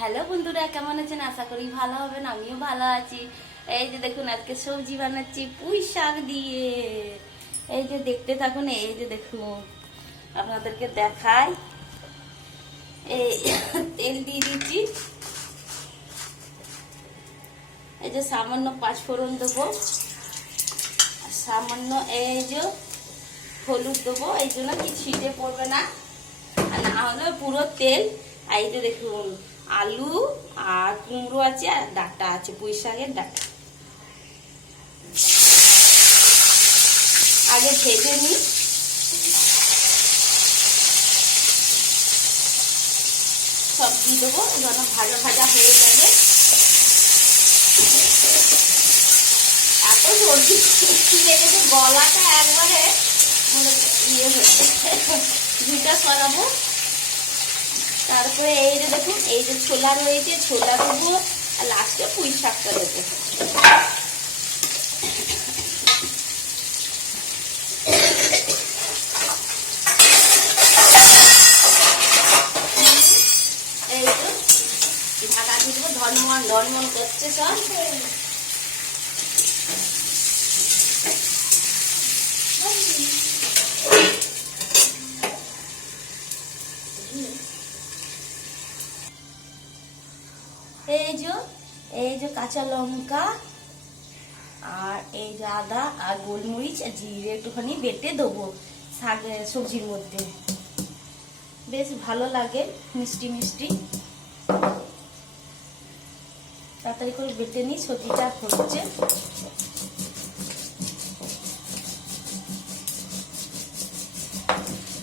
Hello বন্ধুরা, কেমন আছেন? আশা করি ভালো হবেন। আমিও ভালো আছি। এই যে দেখুন, আজকে সবজি বানাচ্ছি পুঁই শাক দিয়ে। এই যে দেখতে থাকুন। এই যে দেখুন, আপনাদেরকে দেখাই। এই তেল দিয়ে দিচ্ছি। এই যে সামান্য 5 ফোড়ন দেবো, আর সামান্য এই যে হলুদ দেবো। এই জন্য কি ছিটে পড়বে না, আর না হলে পুরো তেল। আর এই যে দেখুন, আলু আর কুমড়ো আছে, আর ডাঁটা আছে, পুঁই শাকের ডাঁটা। আগে ভেজে নিই। সব দিয়ে দেবো, যেন ভাজা ভাজা হয়ে যাবে। এত সবজি লেগেছে, গলাটা একবারে ইয়ে হচ্ছে, ঘিটা সরাবো। তারপরে এই যে দেখুন, এই যে ছোলা রয়েছে, ছোলা দেবো, আর লাস্টে পুঁই শাকটা দেবো। এই তো ঢাকা দিয়ে দেবো। ধনমন ধনমন করছে সব। এই যে কাঁচা লঙ্কা, আর এই যে আদা আর গোলমরিচ আর জিরে একটুখানি বেটে দেবো শাক সবজির মধ্যে। বেশ ভালো লাগে, মিষ্টি মিষ্টি। তাড়াতাড়ি করে বেটে নিই, সবজিটা হচ্ছে।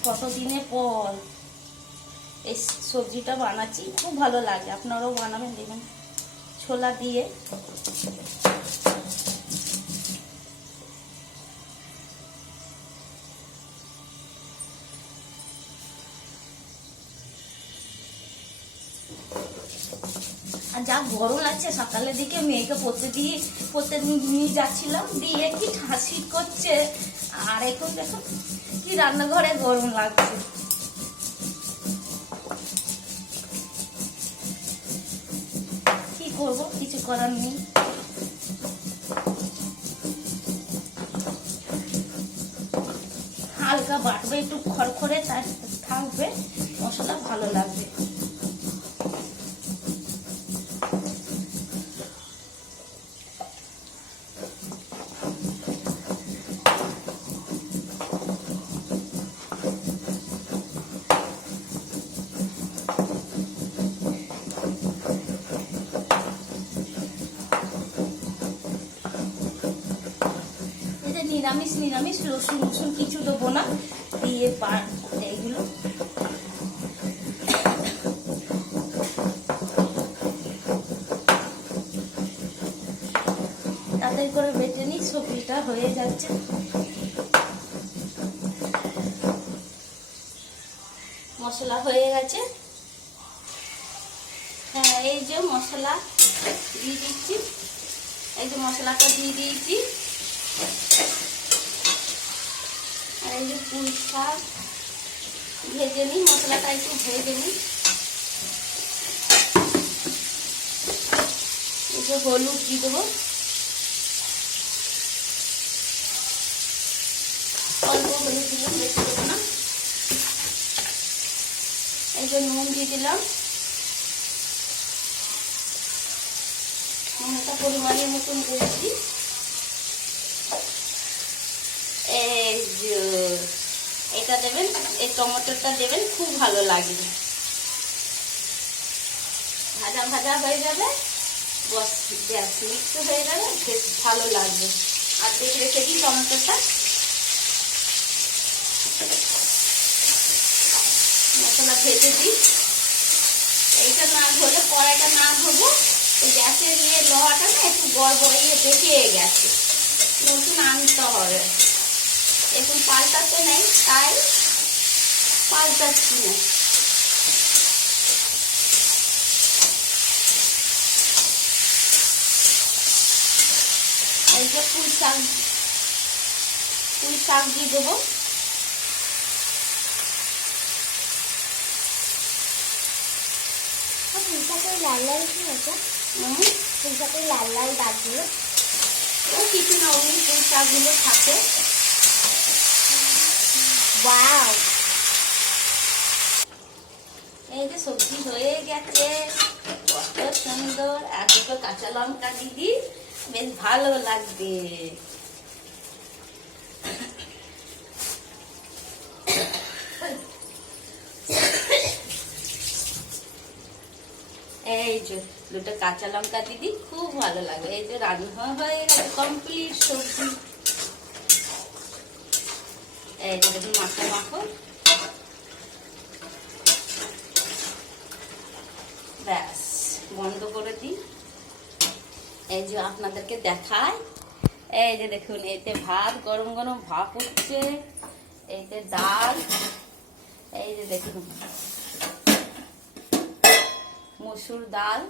কতদিনের পর এই সবজিটা বানাচ্ছি, খুব ভালো লাগে। আপনারাও বানাবেন, দেখবেন ছোলা দিয়ে। আর যা গরম লাগছে, সকালের দিকে মেয়েকে পড়তে নিয়ে যাচ্ছিলাম, দিয়ে কি ঠাসি করছে। আর এখন দেখো কি রান্নাঘরে গরম লাগছে। কি করবো, কিছু করার নেই। হালকা বাটবে, একটু খড়খড়ে তার থাকবে, মশলা ভালো লাগবে। নিরামিষ রসুন কিছু দেবো না, দিয়ে এইগুলো তাড়াতাড়ি করে বেটে নিই। সবজিটা হয়ে যাচ্ছে। মশলা হয়ে গেছে। হ্যাঁ, এই যে মশলা দিয়ে দিচ্ছি। এই যে মশলাটা দিয়ে দিয়েছি। আর এই যে পুঁই শাক ভেজে নিই, মশলাটা একটু ভেজে নিই। এই যে হলুদ দিয়ে দেবো, অল্প হলুদ দিলাম, বেশি দেবো না। এই যে নুন দিয়ে দিলাম, নুনটা পরিমাণের মতন দিয়েছি। এই যে এটা দেবেন, এই টমেটোটা দেবেন, খুব ভালো লাগবে। ভাজা ভাজা হয়ে যাবে, বস গ্যাস মিক্স হয়ে যাবে, বেশ ভালো লাগবে। আর দেখে রেখে দিই টমেটোটা। মশলা ভেজে দিই। এইটা না ধরলে, কড়াইটা না ধরবো, গ্যাসের লোহাটা না একটু গড়বড়িয়ে বেঁকিয়ে গেছে, নতুন আনতে হবে। এখন পাল্টাতে নেই, তাই পাল্টাচ্ছি না। এই যে পুঁই শাক দিয়ে দেবো। লাল লাল কি আছে? পুঁইশাকের লাল লাল দাগগুলো ও কিছু না, ওই পুঁইশাকগুলো থাকে। ওয়াও, এই যে সবজি হয়ে গেছে, কত সুন্দর। আর দুটো কাঁচা লঙ্কা দিদি, বেশ ভালো লাগবে। এই যে দুটো কাঁচা লঙ্কা দিদি, খুব ভালো লাগবে। এই যে রান্না হয়ে গেছে, কমপ্লিট সবজি। এই যে দেখুন মাখো মাখো, ব্যাস বন্ধ করে দিই। এই যে আপনাদেরকে দেখায়, এই যে দেখুন এতে ভাত গরম গরম ভাত হচ্ছে, এইতে ডাল, এই যে দেখুন মসুর ডাল,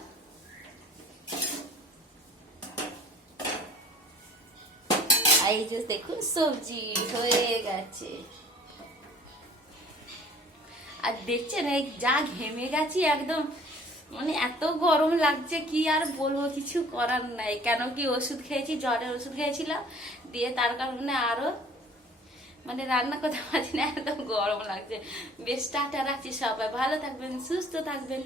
এই যে দেখুন সবজি হয়ে গেছে। আর দেখছেন এই যা ঘেমে গেছি একদম, মানে এত গরম লাগছে কি আর বলবো, কিছু করার নাই। কেন কি ওষুধ খেয়েছি, জ্বরের ওষুধ খেয়েছিলাম, দিয়ে তার কারণে আরো মানে রান্না করতে পারছি না, একদম গরম লাগছে। বেশ টাটা রাখছি, সবাই ভালো থাকবেন, সুস্থ থাকবেন।